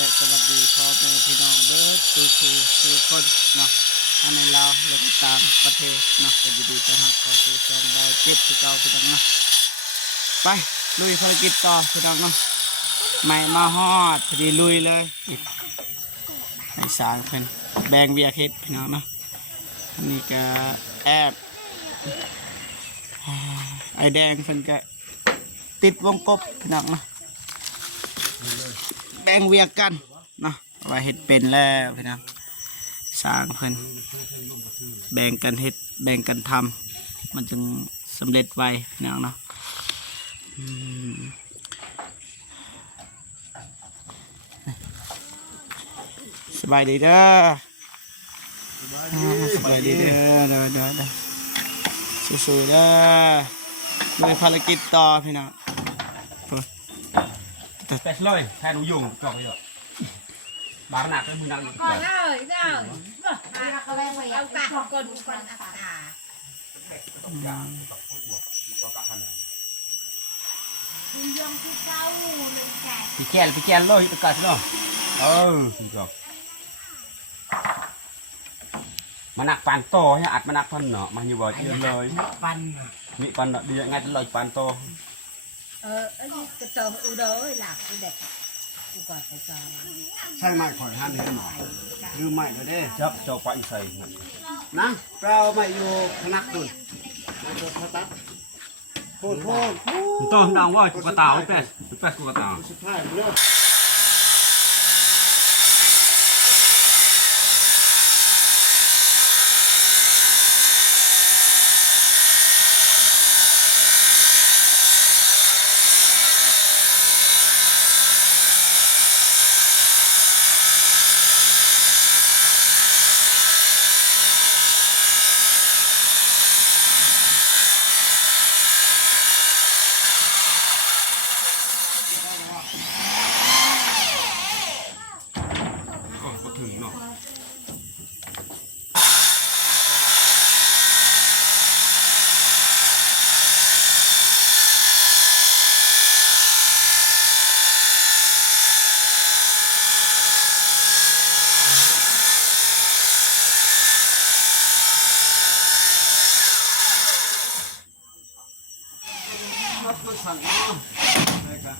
และสวัสดีพ่อแม่พี่น้องเบิร์ดทุกผู้ทุกคนเนาะทั้งในลาวและก็ต่างประเทศเนาะก็ยินดีต้อนรับเข้าสู่ช่องบายจิตที่เก่าพี่น้องเนาะไปลุยภารกิจต่อพี่น้องเนาะใหม่มาฮอดพอดีลุยเลยในสารเพิ่นแบ่งเวียเฮ็ดพี่น้องเนาะอันนี้ก็แอบไอแดงเพิ่นก็ติดวงกบพี่น้องเนาะ แบ่งเวียกกันเนาะว่าเฮ็ดเป็นแล้วพี่น้องสร้างเพิ่นแบ่งกันเฮ็ดแบ่งกันทำมันจึงสำเร็จไวพี่น้องเนาะอืมสบายดีเด้อสบายดีเด้อเด้อเด้อเด้อสู้ๆเด้อด้วยภารกิจต่อพี่น้อง แปดเลยแทนหนูยุงจอกไปเถอะบางหนักเลยมึงนั่งอยู่ก่อนเลยเจ้าเอากะกดก่อนอะพี่แกนพี่แกนเลยตะกัดเนาะเออพี่จอกมานักปานโตให้อัดมานักพันเนาะมันอยู่บ่เยอะเลยปันมีปันเนาะดีง่ายตลอดปานโต เออไอ้นี่กระโตอุดยหลักอุเด็กอุกอดไปจอใช่ไหมข่อยหันเห็นหมอลืมใหม่เลยเด้จับจอกปะอีใส่นะแปลว่าไม่อยู่พนักตุนไม่โดนพระตักพูดพูดพูดโตดังว่ากูกระตาแปดแปดกูกระตาสุดท้ายเลิก ก็ถึงเนาะ ครับมันสั่นเนาะได้ครับ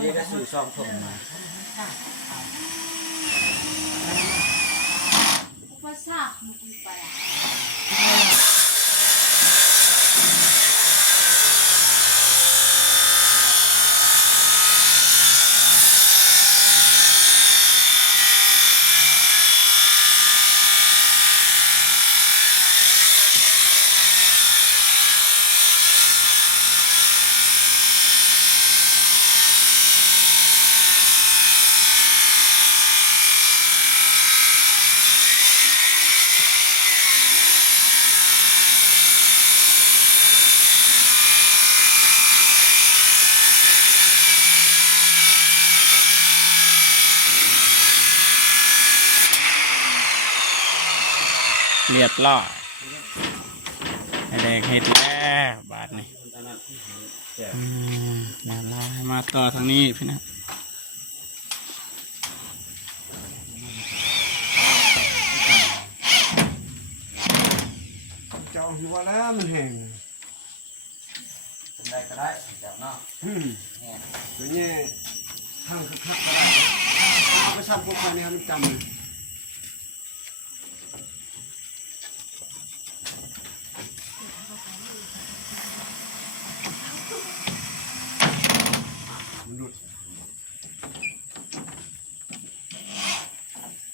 เดี๋ยวจะ สื่องถมมา เรียบร้อยไอแดงเฮ็ดแล้วบาทนี่อืมเดี๋ยวเรามาต่อทางนี้พี่นะเจ้าหัวแล้วมันแห้งได้ก็ได้จับเนาะอืมเดี๋ยวนี้ทางคักๆก็ได้เอาไปซ้ำพวกใครนี่ให้มันจำเลยมันหลุด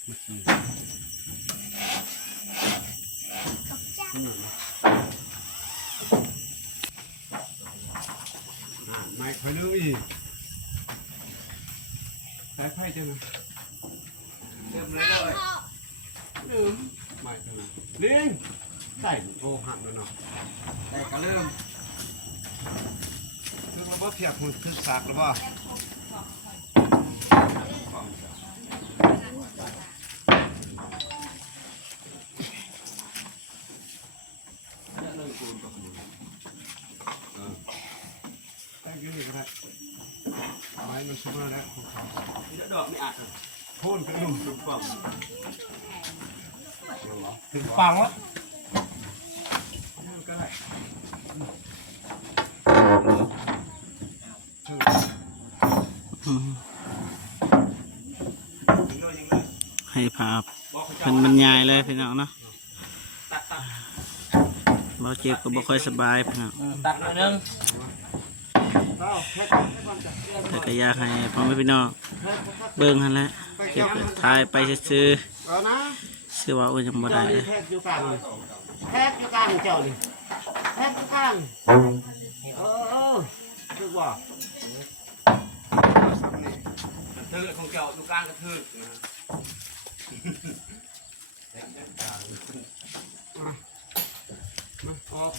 มันสินี่หน่อยนะอ่าไม่ค่อยลืมอีกสายไพ่จังนะเริ่มเลยเลยลืมไม่จังนะลิงได้โอ้หักแล้วเนาะ ได้ก็เริ่ม คือระบบเพียบหุ่นคือากระบบได้มันเสมอแล้วนะดอกไม่อัดพูนกระนุ่มกปังวะ ภาพเป็นบรรยายเลยพี่น้องเนาะบ่เจ็บก็บ่ค่อยสบายพี่น้องตัดหน่อยนึงเอาแค่ก่อนแค่ก่อนจ้ะแต่ก็อยากให้พ่อแม่พี่น้องเบิ่งหั่นแหละเก็บไปถ่ายไปซื่อเอานะๆชื่อว่าโอ้ยยังบ่เจ้าได้นี่เลยแทกอยู่กลางเลยแทกอยู่กลางเจ้านี่แทกอยู่กลางเออเออคือว่าสักนี่กระทือของเจ้าดูการกระทือ นะมาก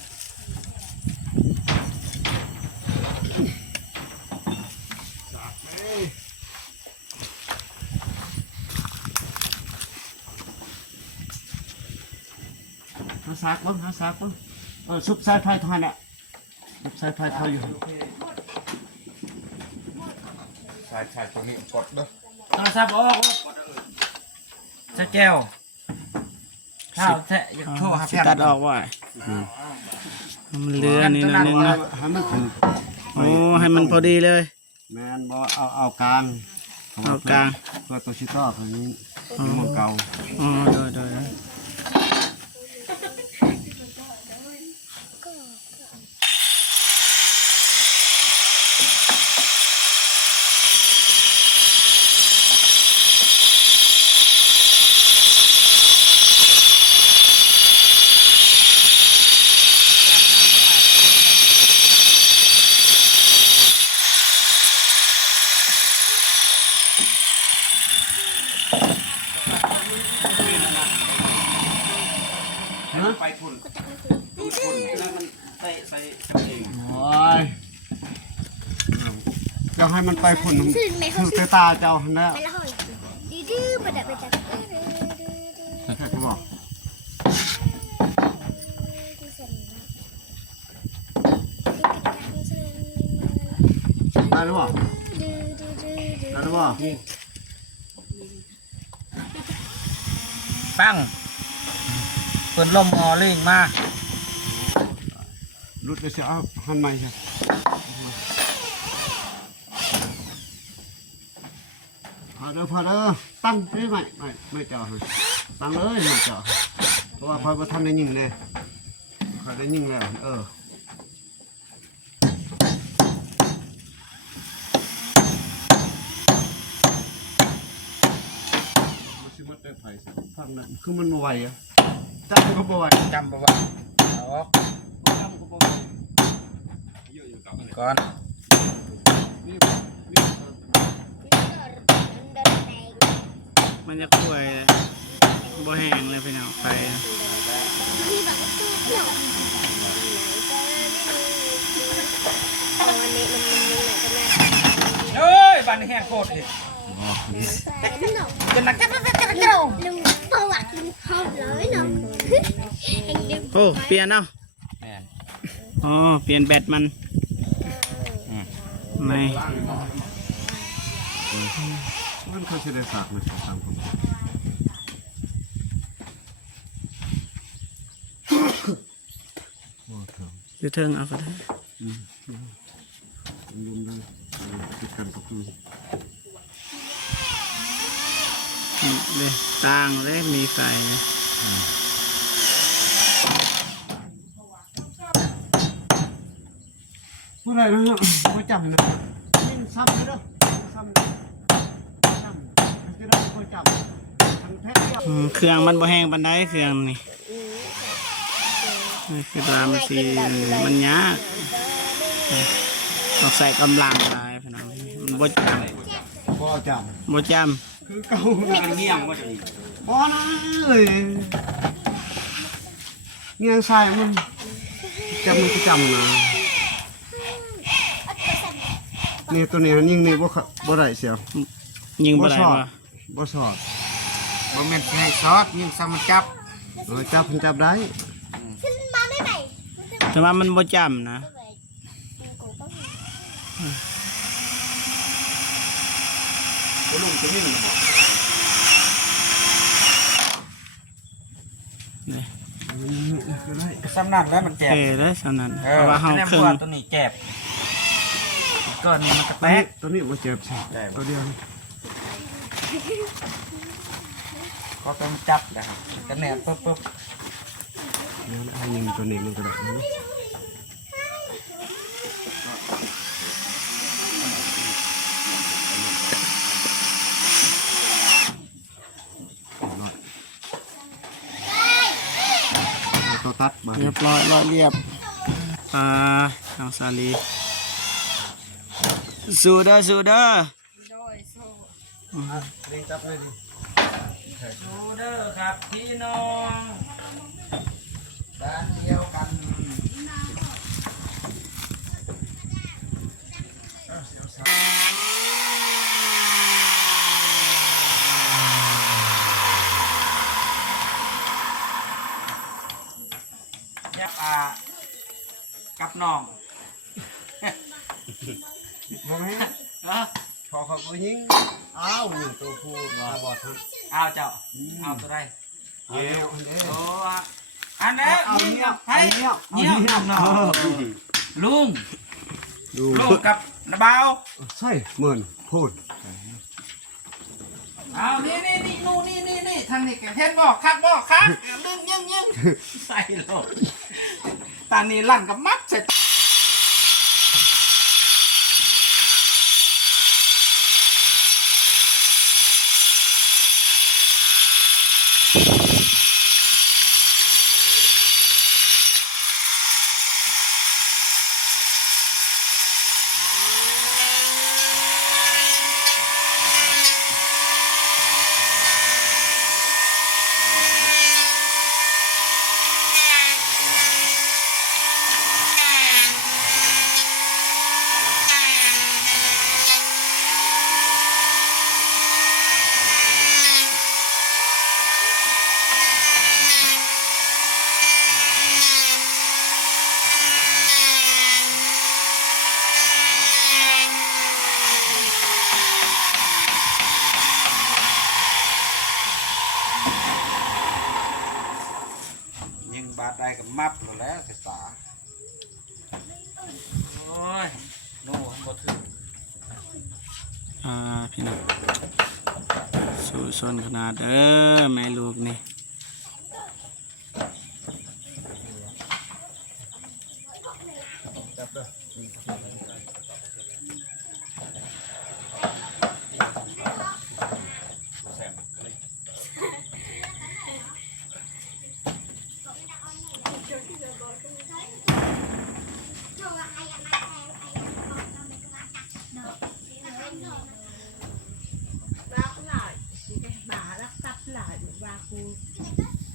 สักเลยหาสักบ้างหาสักบ้างเออซุปสายไฟทานอะซุปสายไฟท่าอยู่ชายชายตัวนี้กดเด้อโทรศัพท์ออกจะแก้ว ข้าวแทะอยากโชว์หาสิแผ่นตัดออกว่ามันเหลือนี่หนิดนึงเนาะให้มันถึงโอ้ให้มันพอดีเลย แมนบอเอาเอากลางเอากลางเพื่อตัวชิต้อตัวนี้เป็นหมองเก่าอ๋อโดยโดยโดย ไปทุนทุนทุนแล้วมันใส่ใส่ทำเอง โอ้ย จะให้มันไปผุนสื่อไหมเขาคือสื่อตาเจ้าหันแล้วไม่ละหอยดื้อๆประดับประดับดื้อๆดื้อๆดื้อแค่กูบอกๆที่สุดนะได้หรือเปล่าดื้อๆดื้อๆดื้อได้หรือเปล่าปั้งเปิดลมออลิงมารุดไปเสียเอาหันใหม่ใช่พ เด้อพอเด้อตั้งไม่ไม่ไม่ไม่เจาะให้ตั้งเลยไม่เจาะเพราะว่าพอมาทำได้ยิงเลยคอได้ยิงแล้วเออฟังนะคือมันบ่ไหวอะจับมันก็บ่ไหวจำประวัติเอาออกก่อน มันจะกล้วยบ่แห้งเลยพี่น้องไปพี่บอกว่าตู้หนอนวันนี้มันมันมันก็แม่เอ้ยบ้านแห้งโคตรดิแต่หนอนจนนักจับจับจับจับลุงประวัติลุงชอบเลยเนาะโอ้เปลี่ยนเนาะอ๋อเปลี่ยนแบตมันไม่ มันเขาจะได้ฝากมาสองสามคนโอ้เถอะอยู่เทิงเอาก็ได้ยืมเลยติดกันกับคือนี่เลยต่างเลยมีไฟผู้ใดนะผู้จำนะยิ่งซ้ำเลยเด้อซ้ำซ้ำจะได้ผู้จำทันแท้เดียว อืมเครื่องมันบ่แห้งปานใดเครื่องนี่นี่คือตามนสิมันยากต้องใส่กำลังหลายพี่น้องมันบ่จพ่อจำบ่จำคือเก่ามันเงี่ยงว่าจะมีพ่อนะเลยเงี้ยใส่มันจำมันก็จำนะนี่ตัวนี้ยิ่งนี่บ่บ่ได้เสียวำยิงบ่ได้บ่ชอบบ่บ่สอด บ่แม่นสิให้ซอสยิ่งซ้ำมันจับเออจับเพิ่นจับได้ขึ้นมาได้ไหมแต่ว่ามันบ่จำนะจะวิ่งมานี่ก็ได้สำนักแล้วมันโอแจเคบได้สำนั้นเอเพอราะว่าเฮาแสดงครึ่งว่าตัวนี้แจบก้อนนี้มันกระตัวแตนี้กตัวนี้มาเจ็บใช่ตัวเดียว ก็ต้องจับนะครับกระแหนบปุ๊บปุ๊บเดี๋ยวให้ยิงตัวนี้มันก็ได้นะตัวตัดมาเรียบร้อยร้อยเรียบอ่าน้องสาลีสู้เด้อสู้เด้อลิงจับเลย ดิดูเด้อครับพี่น้องบ้านเดียวกันยับอ่ากับน้อง มองไหมเอ้าพ อเขาก็ยิงอ้าวยิงตัวผู้มาบอดทั้งเอาเจ้าเอาตัวใดเดี๋ยวอันนี้โอ้อะอันนี้เอาเงียบให้เอาเงียบเงียบน้องน้องลุงดูลุงกับนาบาวใช่เหมือนพูดเอานี่นี่นี่นู่นนี่นี่นี่ทางนี้แกเห็นบอกคักบอกคักลึงยังยังใส่โลดตานี้ลั่นกับมัดใส่ ยิงบาดได้กับมับแล้วแหล้วสายตาโอ้ยโน่บ่ถึง อ่าพี่น้องสู้ซนขนาดเด้อแม่ลูกนี่ รักหลายสิได้บารักตับหลายว่ากู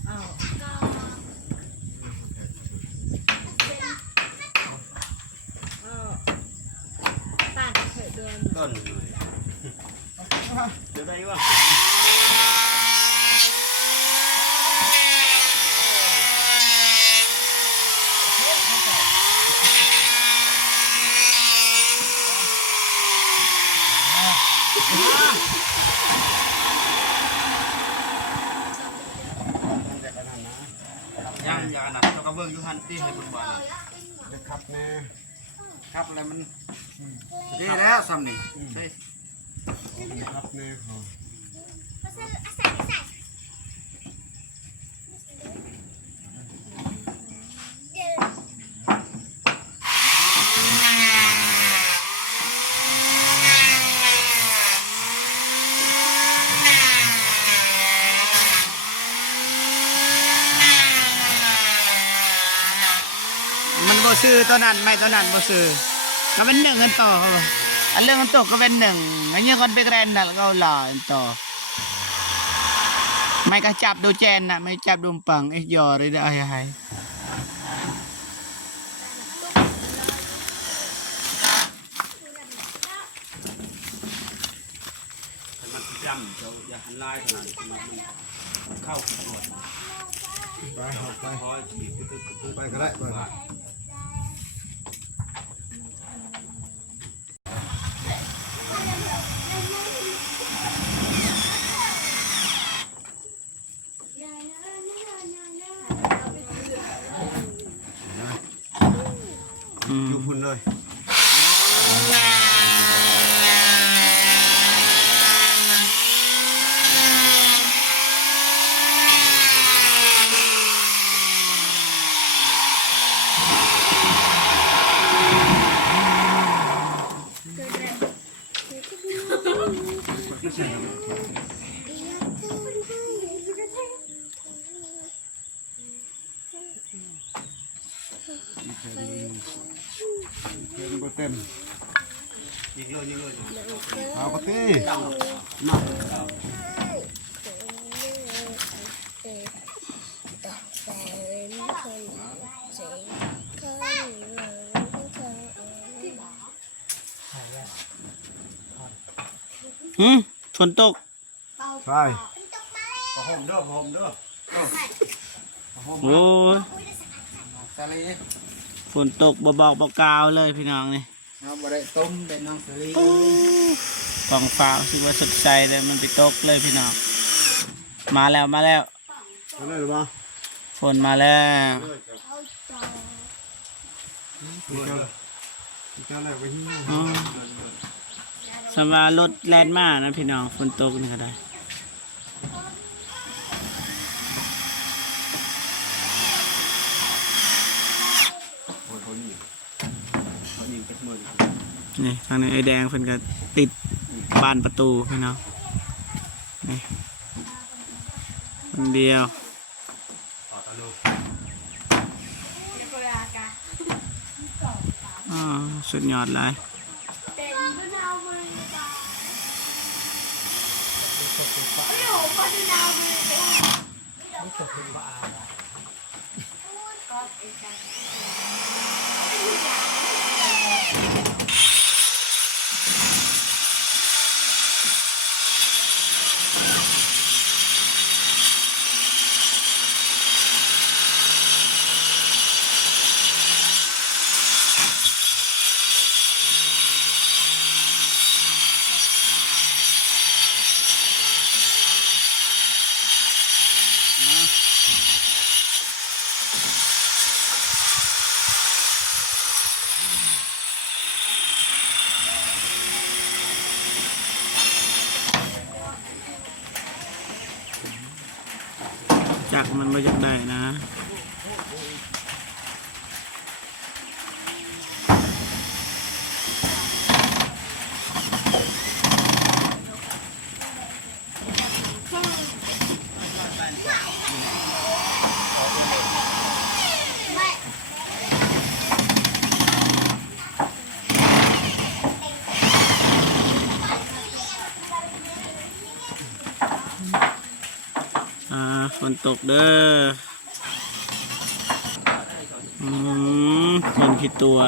เอาเอาต่างเถิดเดิน ต้นเลยเดี๋ยวได้ว่า ยังอย่างนั้นเจ้ากระเบื้องอยุหัน ที่ให้บุญบาลเดี๋ยวครับแม่ครับอะไรมันดีแล้วซ้ำนี่ใช่ครับแม่เขามันบ่ ซื้อตัวนั้นไม่ตัวนั้นบ่ซื้อก็เป็นหนึ่งกันต่อเขาบอกอันเรื่องกันต่อก็เป็นหนึ่งอันนี้คนไปแกรนดัลก็หล่อกันต่อไม่ก็จับดูแจนนะไม่จับดูปังไอ้ยอเลยได้ไอ้ไอ้มันจำเจ้าอย่าหันลายขนาดนั้นมันเข้าตรวจไปไปคอยขี่ไปก็ได้ไป เลย หืมฝนตก ใช่พอห่มเด้อพอห่มเด้อโอ้ยสาลีฝนตกบ่บอกบ่กล่าวเลยพี่น้องนี่เอาบ่ได้ต้มเป็นน้องสาลีกองฟ้าคือว่าสดใสเลยมันไปตกเลยพี่น้อง มาแล้วมาแล้ว เอาเลยหรือเปล่าฝนมาแล้วเจ้าเจ้าอะไรไปหิ้วอ๋อ สำหรับรถแล่นมานะพี่น้องฝนตกนี่ก็ได้โอ้ยเขาหนีเขาหนีเป็นหมื่นนี่ทางนี้ไอ้แดงเพิ่นก็ติดบานประตูพี่น้องนี่คนเดียวต่อตะลุอ๋อสุดยอดเลย จัก มันไม่อยากได้นะ อ่าฝนต กเด้ออืมฝนผิดตัว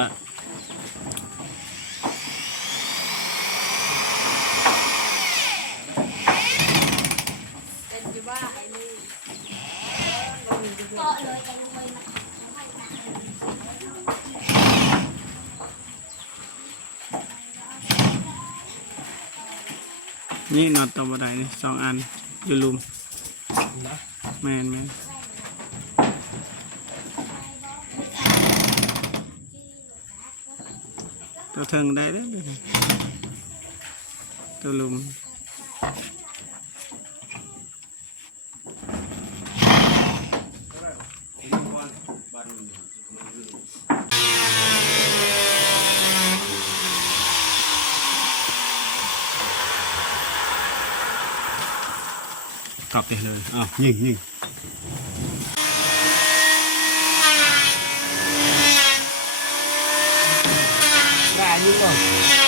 นี่นอนตัวบันไดนี่สองอันอยู่ลุม แมนแมนตัวเทิงได้เด้อเด้อตัวลุม กลับไปเลยอ้าวยิงยิงได้ยิงก่อน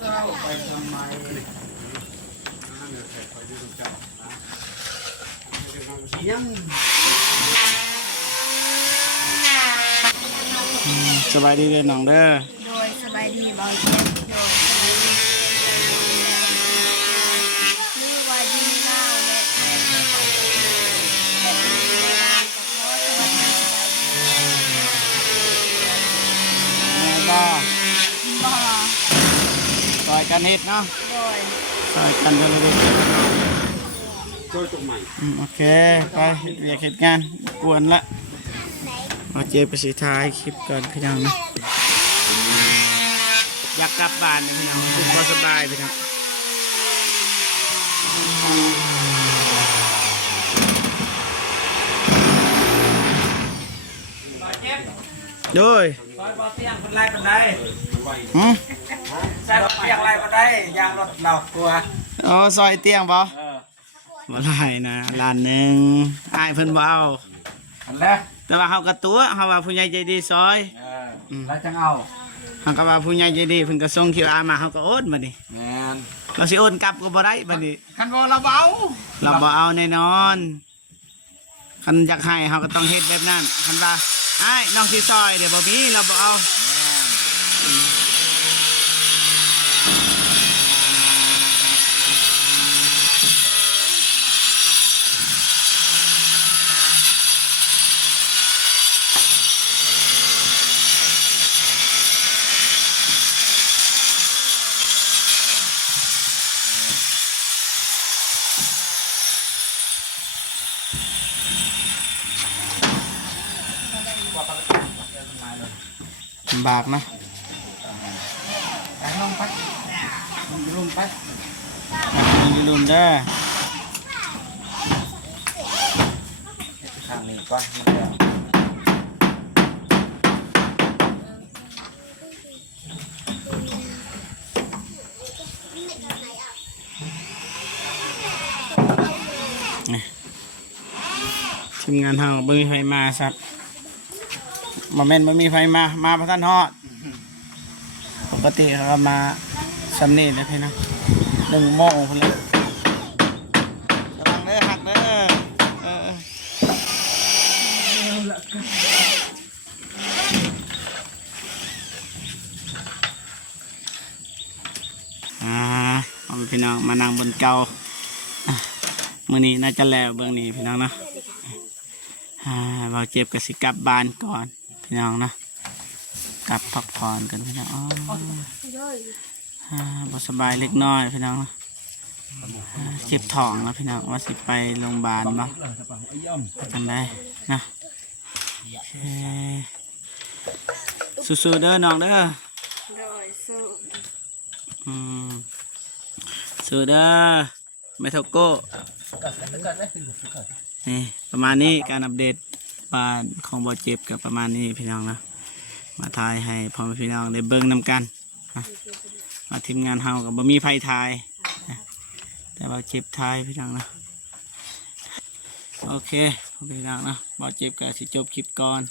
เราไปทำไมสบายดีเด้อน้องเด้อ โดยสบายดีบ่เจ็บโดยคือว่าดีเล่าและแม่ก็ขอสวัสดี แม่ก็ บ่ ซอย กันเฮ็ดเนาะโดยซอยกันเด้อเด้อ Kör tog mig. อืมโอเคไปเฮ็ดเวียกเฮ็ดงานกวนละเอาเจไปสิท้ายคลิปก่อนพี่น้องนะอยากกลับบ้านนี่พี่น้องรู้สึกบ่สบายพี่น้องบ่เจ็บโดยซอยบ่เตียงคนไรคนใดหืม ใส่บ่เตียงไรคนใดยางรถเรากลัวอ๋อซอยเตียงบ่เออบ่ได้นะล้านหนึงอ้ายเพิ่นบ่เอาอันแล้วแต่ว่าเฮาก็ตัวเฮาว่าผู้ใหญ่ใจดีซอยเออแล้วจังเอาเฮาก็ว่าผู้ใหญ่ใจดีเพิ่นก็ส่ง QR มาเฮาก็โอนบัดนี้แม่นเราสิโอนกลับก็บ่ได้บัดนี้ คันบ่เราเบาเราบ่เอาแน่นอน คันอยากให้เฮาก็ต้องเฮ็ดแบบนั้น คันว่าอ้ายน้องสิซอยเดี๋ยวบ่มีเราบ่เอาำบากนะไปลงไปมันอยู่ลงไปมันอยู่รุ่นเด้อทางนี้ก่อนนี่เด้อทีมงานเฮาบ่มีไฟมาสัตว์ บ่แม่นบ่มีไฟมา มาบ่ทันฮอด ปกติเขาก็มาสำนีเลยพี่นะหนึ่งโมงพุ่นลยระวังเด้อหักเด้อเอออ่าเอาไปพี่น้องมานั่งบนเกาอะมื้อนี้น่าจะแล้วเบื้องนี้พี่น้องเนาะอ่าเราเจ็บกับสิกลับบ้านก่อน พี่น้องนะกลับพักผ่อนกันพี่น้องอ๋ออ่าบสบายเล็กน้อยพี่น้องนะเจ็บท้องแล้วพี่น้องว่าสิไปโรงพยาบาลบ้างจังได้นะสู้ๆเด้อน้องเด้อสู้เด้อไม่เท่าโก้นี่ประมาณนี้การอัปเดต บ้านของบ่เจ็บกับประมาณนี้พี่น้องนะมาทายให้พ่อแม่พี่น้องได้เบิ่งนำกันนะมาทีมงานเฮากับบ่มีไฟทายแต่ว่าเจ็บทายพี่น้องนะโอเคพ่อพี่น้องนะบอเจ็บก็สิจบคลิปก่อน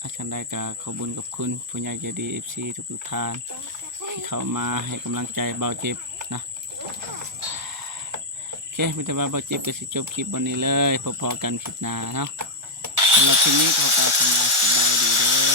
อาจารย์ได้ก็ขอบุญกับคุณผู้ใหญ่ใจดีเอฟซีทุกๆท่านที่เข้ามาให้กำลังใจเบาเจ็บนะโอเคม่แต่ว่าเบาเจ็บก็สิจบคลิปวันนี้เลยพอๆกันคลิปหน้าเนาะ สำหรับคลิปนี้ขอกล่าวคำลาสบายดีเด้อ